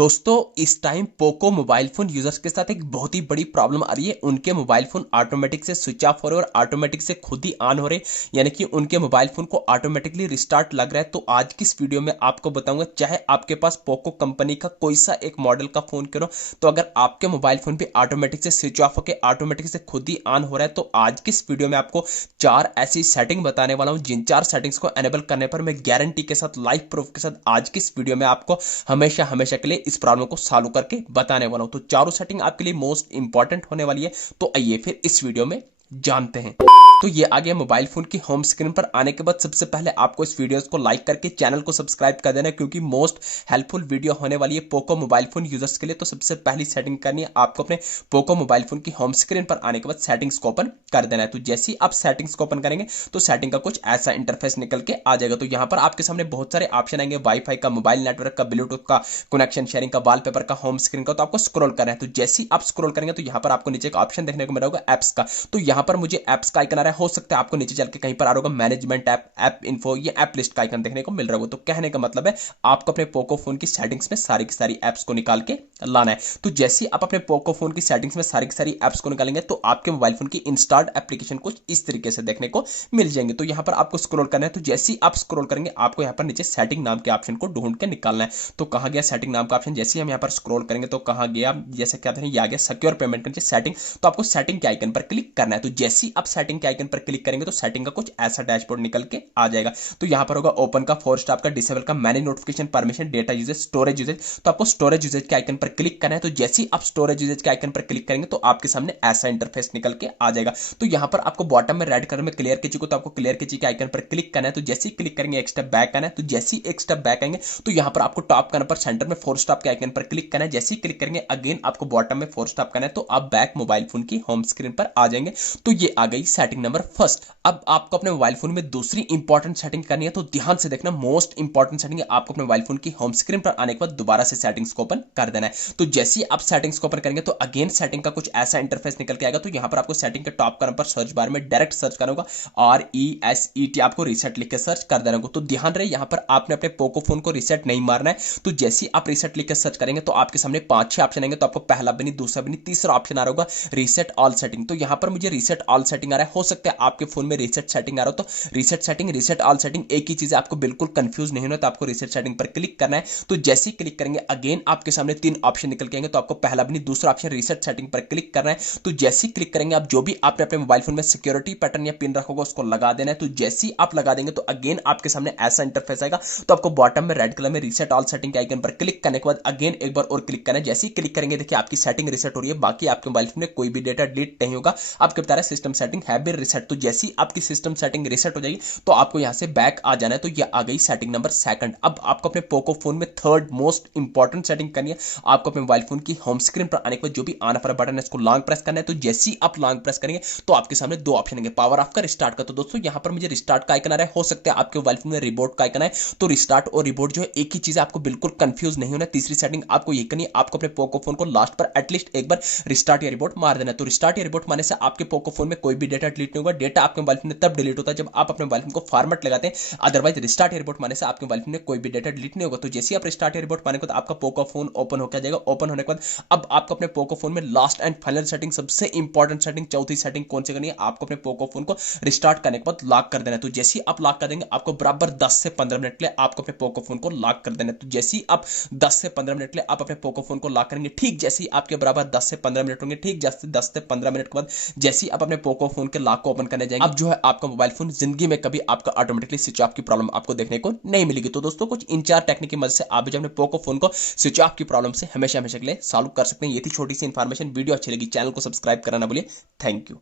दोस्तों इस time Poco mobile phone users के साथ एक बहुत ही बड़ी प्रॉब्लम आ रही है। उनके मोबाइल फोन ऑटोमेटिक से स्विच ऑफ हो रहे और ऑटोमेटिक से खुद ही ऑन हो रहे, यानी कि उनके मोबाइल फोन को ऑटोमेटिकली रिस्टार्ट लग रहा है। तो आज की इस वीडियो में आपको बताऊंगा, चाहे आपके पास पोको कंपनी का कोई सा एक मॉडल का फोन क्यों हो, तो अगर आपके मोबाइल फोन भी ऑटोमेटिक से स्विच ऑफ होकर ऑटोमेटिक से खुद ही ऑन हो रहा है, तो आज की इस वीडियो में आपको 4 ऐसी सेटिंग बताने वाला हूं, जिन 4 सेटिंग्स को एनेबल करने पर मैं गारंटी के साथ, लाइव प्रूफ के साथ आज की इस वीडियो में आपको हमेशा हमेशा के लिए इस प्रॉब्लम को सॉल्व करके बताने वाला हूं। तो चारों सेटिंग आपके लिए मोस्ट इंपॉर्टेंट होने वाली है। तो आइए फिर इस वीडियो में जानते हैं। तो ये आ गया मोबाइल फोन की होम स्क्रीन पर। आने के बाद सबसे पहले आपको इस वीडियोस को लाइक करके चैनल को सब्सक्राइब कर देना, क्योंकि मोस्ट हेल्पफुल वीडियो होने वाली है पोको मोबाइल फोन यूजर्स के लिए। तो सबसे पहली सेटिंग करनी है आपको, अपने पोको मोबाइल फोन की होम स्क्रीन पर आने के बाद सेटिंग्स को ओपन कर देना है। तो जैसे ही आप सेटिंग्स को ओपन करेंगे तो सेटिंग का कुछ ऐसा इंटरफेस निकल के आ जाएगा। तो यहाँ पर आपके सामने बहुत सारे ऑप्शन आएंगे, वाईफाई का, मोबाइल नेटवर्क का, ब्लूटूथ का, कनेक्शन शेयरिंग का, वॉलपेपर का, होम स्क्रीन का। तो आपको स्क्रॉल करना है। तो जैसे ही आप स्क्रॉल करेंगे तो यहाँ पर आपको नीचे एक ऑप्शन देखने को मिला होगा एप्स का। तो यहाँ पर मुझे एप्स का आइकन आ रहा है, हो सकता है आपको नीचे चल के कहीं पर आ रहा होगा मैनेजमेंट ऐप, ऐप इन्फो, ये ऐप लिस्ट का आइकन देखने को मिल रहा होगा। तो कहने का मतलब है आपको अपने पोको फोन की सेटिंग्स में सारी की सारी एप्स को निकाल के लाना है। तो जैसे ही आप अपने पोको फोन की सेटिंग्स में सारी की सारी एप्स को निकालेंगे तो आपके मोबाइल फोन की इंस्टॉल्ड एप्लीकेशन कुछ इस तरीके से देखने को मिल जाएंगे। तो यहाँ पर आपको स्क्रॉल करना है। तो जैसे ही आप स्क्रॉल करेंगे आपको यहाँ पर नीचे सेटिंग नाम के ऑप्शन को ढूंढ के निकालना है। तो कहाँ गया सेटिंग नाम का ऑप्शन? जैसे ही हम यहाँ पर स्क्रॉल करेंगे तो कहाँ गया, जैसे क्या था, ये आ गया सिक्योर पेमेंट के सेटिंग। तो आपको सेटिंग के आइकन पर क्लिक करना है। तो जैसे ही आप सेटिंग के आइकन पर क्लिक करेंगे तो सेटिंग का कुछ ऐसा डैशबोर्ड निकल के आ जाएगा। तो यहां पर होगा ओपन का, फोर स्टॉप का, डिसेबल का, manage notification, permission, data usage, storage usage. तो आपको स्टोरेज यूजेज के आइकन पर क्लिक करना है। तो जैसे ही आप स्टोरेज यूजेज के आइकन पर क्लिक करेंगे तो आपके सामने ऐसा इंटरफेस निकल के आ जाएगा। तो यहां पर आपको बॉटम में रेड कलर में क्लियर कीजी को, तो आपको क्लियर कीजी के आइकन पर क्लिक करना है। तो जैसे ही क्लिक करेंगे एक स्टेप बैक आना है। तो जैसे ही एक स्टेप बैक आएंगे तो यहां पर आपको टॉप करना पर सेंटर में फोर स्टॉप के आइकन पर क्लिक करना है। जैसे ही क्लिक करेंगे अगेन आपको बॉटम में फोर स्टॉप करना है। तो आप बैक मोबाइल फोन की होम स्क्रीन पर आ जाएंगे। तो ये आ गई सेटिंग नंबर फर्स्ट। अब आपको अपने मोबाइल फोन में दूसरी इंपॉर्टेंट सेटिंग करनी है। तो ध्यान से देखना, मोस्ट इंपॉर्टेंट सेटिंग है। आपको अपने मोबाइल फोन की होम स्क्रीन पर आने के बाद दोबारा से सेटिंग्स को ओपन कर देना है। तो जैसे ही आप सेटिंग्स को ओपन करेंगे तो अगेन सेटिंग का कुछ ऐसा इंटरफेस निकल के आएगा। तो यहां पर आपको सेटिंग के टॉप करने पर सर्च बार में डायरेक्ट सर्च करना होगा, RESET, आपको रीसेट लिख के सर्च कर देना होगा। तो ध्यान रहे यहां पर आपने अपने पोको फोन को रीसेट नहीं मारना है। तो जैसे ही आप रीसेट लिख के सर्च करेंगे तो आपके सामने 5-6 ऑप्शन आएंगे। तो आपको पहला भी नहीं, दूसरा भी नहीं, तीसरा ऑप्शन आ रहा होगा रीसेट ऑल सेटिंग। तो यहां पर मुझे रीसेट ऑल सेटिंग आ रहा है, हो सकता है आपके फोन में रीसेट सेटिंग आ रहा हो। तो reset setting, reset all setting एक ही चीज है, आपको बिल्कुल कंफ्यूज नहीं होना। तो आपको रीसेट सेटिंग पर क्लिक करना है। तो जैसे ही क्लिक करेंगे अगेन आपके सामने 3 ऑप्शन निकल के आएंगे। तो आपको पहला भी नहीं, दूसरा ऑप्शन रीसेट सेटिंग पर क्लिक करना है। तो जैसे ही क्लिक करेंगे आप जो भी आपने अपने मोबाइल फोन में सिक्योरिटी पैटर्न या पिन रखोगे उसको लगा देना है। तो जैसे ही आप लगा देंगे तो अगेन आपके सामने ऐसा इंटरफेस आएगा। तो आपको बॉटम में रेड कलर में रीसेट ऑल सेटिंग के आइकन पर क्लिक करने के बाद अगेन एक बार और क्लिक करना है। जैसे ही क्लिक करेंगे देखिए आपकी सेटिंग रीसेट हो रही है, बाकी आपके मोबाइल फोन में कोई भी डेटा डिलीट नहीं होगा। आपके बता रहा है सिस्टम सेटिंग है भी रीसेट। तो जैसे ही आपकी सिस्टम सेटिंग रीसेट हो जाएगी तो आपको यहां से बैक आ जाना है। तो ये आ गई सेटिंग नंबर सेकंड। अब आपको अपने पोको फोन में थर्ड मोस्ट इंपॉर्टेंट सेटिंग करनी है। आपको अपने मोबाइल फोन की होम स्क्रीन पर आने के बाद जो भी ऑन ऑफ वाला बटन है इसको लॉन्ग प्रेस करना है। तो जैसे ही आप लॉन्ग प्रेस करेंगे तो आपके सामने 2 ऑप्शन आएंगे, पावर ऑफ का, रिस्टार्ट का। तो दोस्तों यहां पर मुझे रिस्टार्ट का आइकन आ रहा है, हो सकता है आपके मोबाइल फोन में रिबोट का आइकन है। तो रिस्टार्ट और रिबोट जो है एक ही चीज है, आपको बिल्कुल कंफ्यूज नहीं होना। तीसरी सेटिंग आपको ये करनी है, आपको अपने पोको फोन को लास्ट पर एटलीस्ट एक बार रिस्टार्ट या रिबोट मार देना है। तो रिस्टार्ट या रिबोट मारने से आपके पोको फोन में कोई भी डेटा डिलीट नहीं होगा। डेटा आपके मोबाइल फोन में तब डिलीट होता है जब आप अपने मोबाइल फोन को फॉर्मेट लगाते हैं। अदरवाइज रिस्टार्ट या रिबोट मारने से आपके मोबाइल फोन में कोई भी डेटा डिलीट नहीं होगा। तो जैसे ही आप रिस्टार्ट या रिबोट मारने के बाद आपका पोको फोन ओपन होकर जाएगा। ओपन होने के बाद अब आपको अपने पोको फोन में लास्ट एंड फाइनल सेटिंग, सबसे इंपॉर्टेंट सेटिंग, चौथी सेटिंग कौन सी करनी है? आपको अपने पोको फोन को रिस्टार्ट करने के बाद लॉक कर देना है। तो जैसे ही आप लॉक कर देंगे आपको बराबर 10 से 15 मिनट के लिए आपको अपने पोको फोन को लॉक कर देना है। तो जैसे ही आप 10 से 15 मिनट के लिए आप अपने पोको फोन को लॉक करेंगे, ठीक जैसे ही आपके बराबर 10 से 15 मिनट होंगे, ठीक जैसे 10 से 15 मिनट के बाद जैसे ही आप अपने पोको फोन के लॉक को ओपन करने जाएंगे, अब जो है आपका मोबाइल फोन जिंदगी में कभी आपका ऑटोमेटिकली स्विच ऑफ की प्रॉब्लम आपको देखने को नहीं मिलेगी। तो दोस्तों कुछ इन 4 टेक्निक की मदद से आप भी अपने पोको फोन को स्विच ऑफ की प्रॉब्लम से हमेशा हमेशा के लिए सॉल्व कर सकते हैं। ये थी छोटी सी इंफॉर्मेशन। वीडियो अच्छी लगी चैनल को सब्सक्राइब करना ना भूलिए। Thank you.